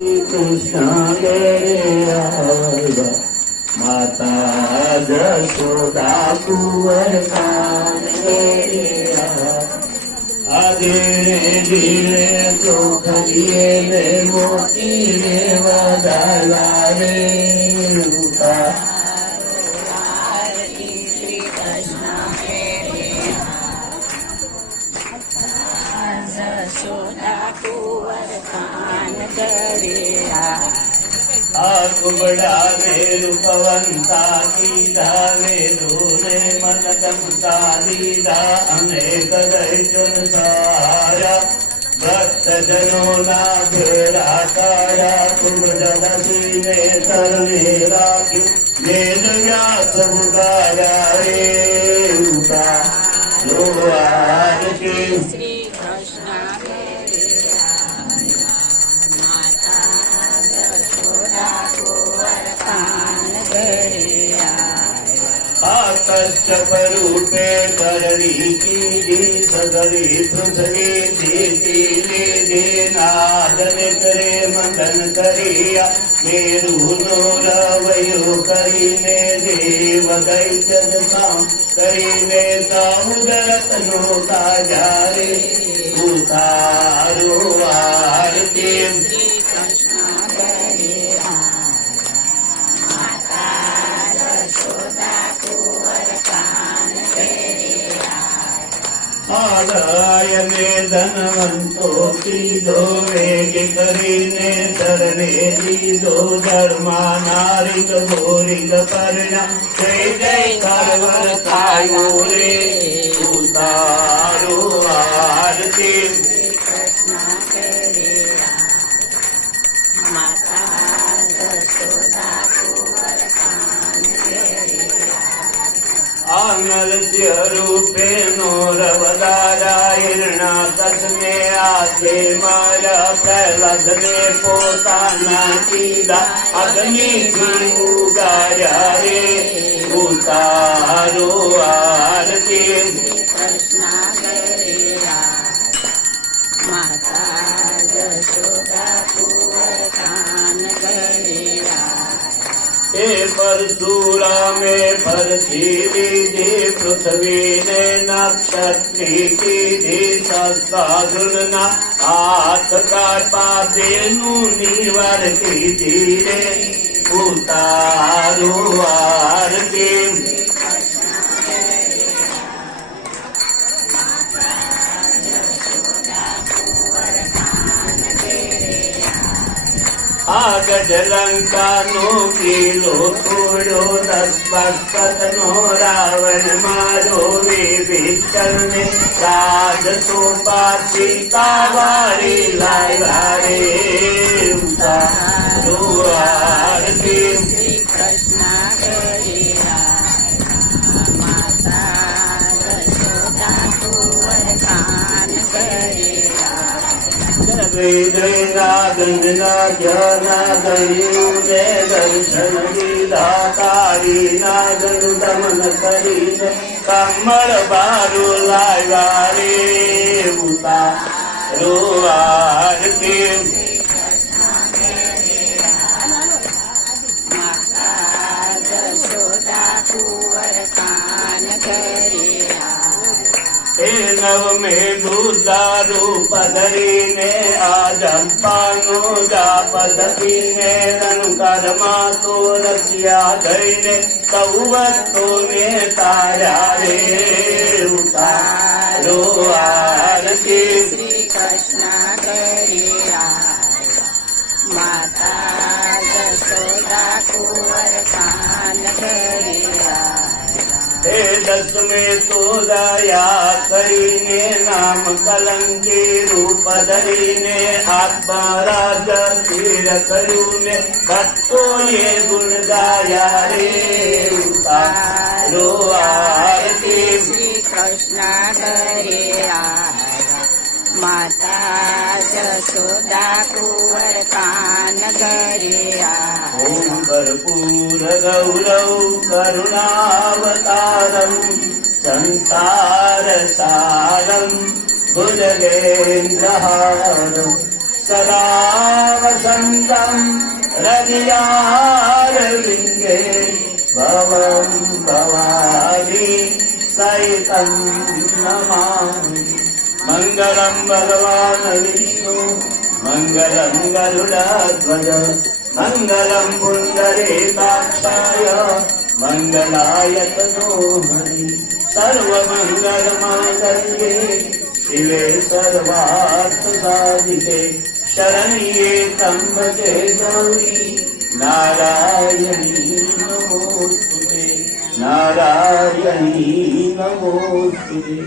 કૃષ્ણ ઘેરે આવ્યા, માતા જશોદા કુંવર કાન ઘેરે આવ્યા. ધીરે ધીરે ચોખલીએ રે મોતી રે વધારવા રે રૂપા. કુબડા રે રૂપવંતા કીધા રે ધૂને મન ગમતા દીધા અનેક દૈજન સારા ભક્તજનો ના ઘેરા તારા. કુબડ દસીને તરને રાખ્યું વેદ વ્યાસ મુગાયા રે રૂપા. આરતી કશ્યપ રૂપે કરણી કીધી સગળી પૃથ્વી ધીતી લીધી. નાદને કરે મંદન કર્યા મેરુનો રવૈયો કરીને દેવ દૈત્ય સામ કરીને સામુદ્રતનો તાજા રે ઉતારો. આરતી આદાયને ધનવંતો કીધો વેગ કરીને તરને દીધો. ધર્મા નારિક ભોરિક પરણા જય જય કરવર થાયો રે ઉતારો. આરતી નરસ્ય રૂપે નો રવદારા હિરણા કસમે આથે મારા. પ્રહલાદને પોતાના કીધા અગ્નિથી ઉગાર્યા રે ઉતારો. આરતી એ પરશુરામે ફરતી દીધી પૃથ્વીને નક્ષત્રી કીધી. સહસ્રાર્જુનના હાથ કાપા તેનું નિવાર કીધી રે ઉતારો. આરતી ગજલંકાનો કિલ્લો તોડ્યો. 10 ભક્તનો રાવણ મારો વિભીષણને રાજ સોપા સીતા વાળી લાવ્યા રે ઉતારો. આરતી ગંગના જના ગયું ને દર્શન દીધા. તારી નાગનું દમન કરીને કમળ બારું લાવ્યા રે ઉતારો. આરતી નવમે બુદ્ધા રૂપ ધરીને આ જંપાનો જાપ ધરીને રણકરમાં તો રસિયા થઈને સૌવતોને તાર્યા રે ઉતારો. આરતી શ્રી કૃષ્ણ કર્યા માતા જશોદા કુંવર કાન કર્યા. હે દસમે તો દયા કરીને નામ કલંકી રૂપ ધરીને આત્મરાજ તીર કર્યું ને ભક્તોએ ગુણ ગાયા રે ઉતારો. આરતી શ્રી કૃષ્ણ કર્યા માતા જશોદા કુંવર કાન કર્યા. ઓમ ભરપૂર ગૌરવ કરુણાવતારમ સંસાર સારમ ભુજગેન્દ્રહારમ सदा वसन्तं हृदयारविन्दे भवं भवानि सहितं नमामि। मङ्गलं भगवान् विष्णु मङ्गलं गरुडध्वज मङ्गलं पुण्डरीकाक्षाय मङ्गलाय तनोहरि। सर्वमङ्गलमाङ्गल्ये शिवे सर्वार्थसाधिके शरण्ये त्र्यम्बके गौरी नारायणी नमोस्तुते नारायणी नमोस्तुते।